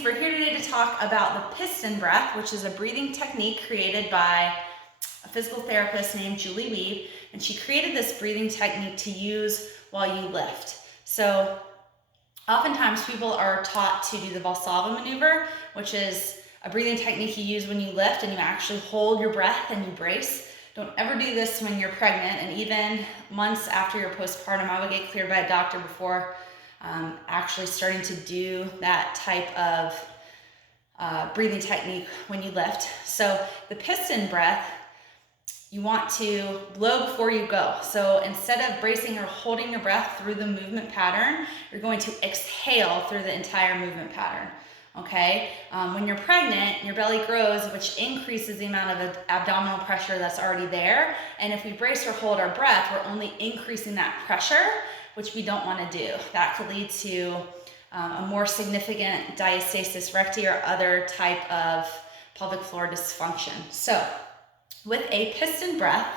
ladies, we're here today to talk about the piston breath, which is a breathing technique created by a physical therapist named Julie Weave, and she created this breathing technique to use while you lift. So oftentimes people are taught to do the Valsalva maneuver, which is a breathing technique you use when you lift and you actually hold your breath and you brace. Don't ever do this when you're pregnant, and even months after your postpartum. I would get cleared by a doctor before actually starting to do that type of breathing technique when you lift. So the piston breath, you want to blow before you go. So instead of bracing or holding your breath through the movement pattern, you're going to exhale through the entire movement pattern. Okay, when you're pregnant, your belly grows, which increases the amount of abdominal pressure that's already there. And if we brace or hold our breath, we're only increasing that pressure, which we don't want to do. That could lead to a more significant diastasis recti or other type of pelvic floor dysfunction. So with a piston breath,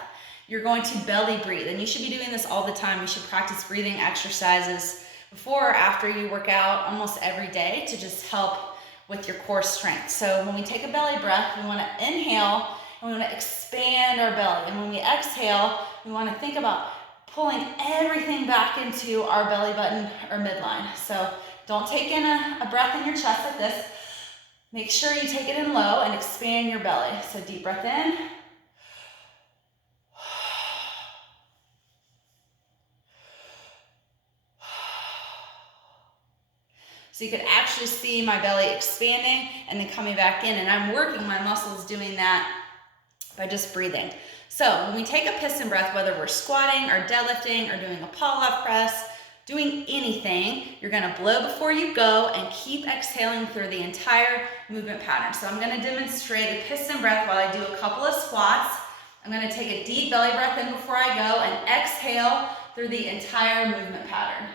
you're going to belly breathe, and you should be doing this all the time. You should practice breathing exercises before or after you work out almost every day to just help with your core strength. So when we take a belly breath, we want to inhale and we want to expand our belly. And when we exhale, we want to think about pulling everything back into our belly button or midline. So don't take in a breath in your chest like this. Make sure you take it in low and expand your belly. So deep breath in. So you could actually see my belly expanding and then coming back in, and I'm working my muscles doing that by just breathing. So when we take a piston breath, whether we're squatting or deadlifting or doing a pull-off press, doing anything, you're gonna blow before you go and keep exhaling through the entire movement pattern. So I'm gonna demonstrate the piston breath while I do a couple of squats. I'm gonna take a deep belly breath in before I go and exhale through the entire movement pattern.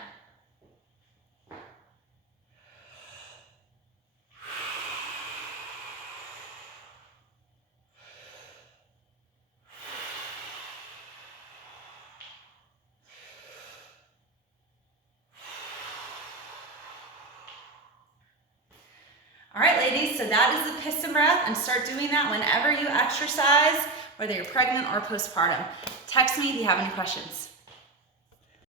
All right, ladies, so that is the piston breath, and start doing that whenever you exercise, whether you're pregnant or postpartum. Text me if you have any questions.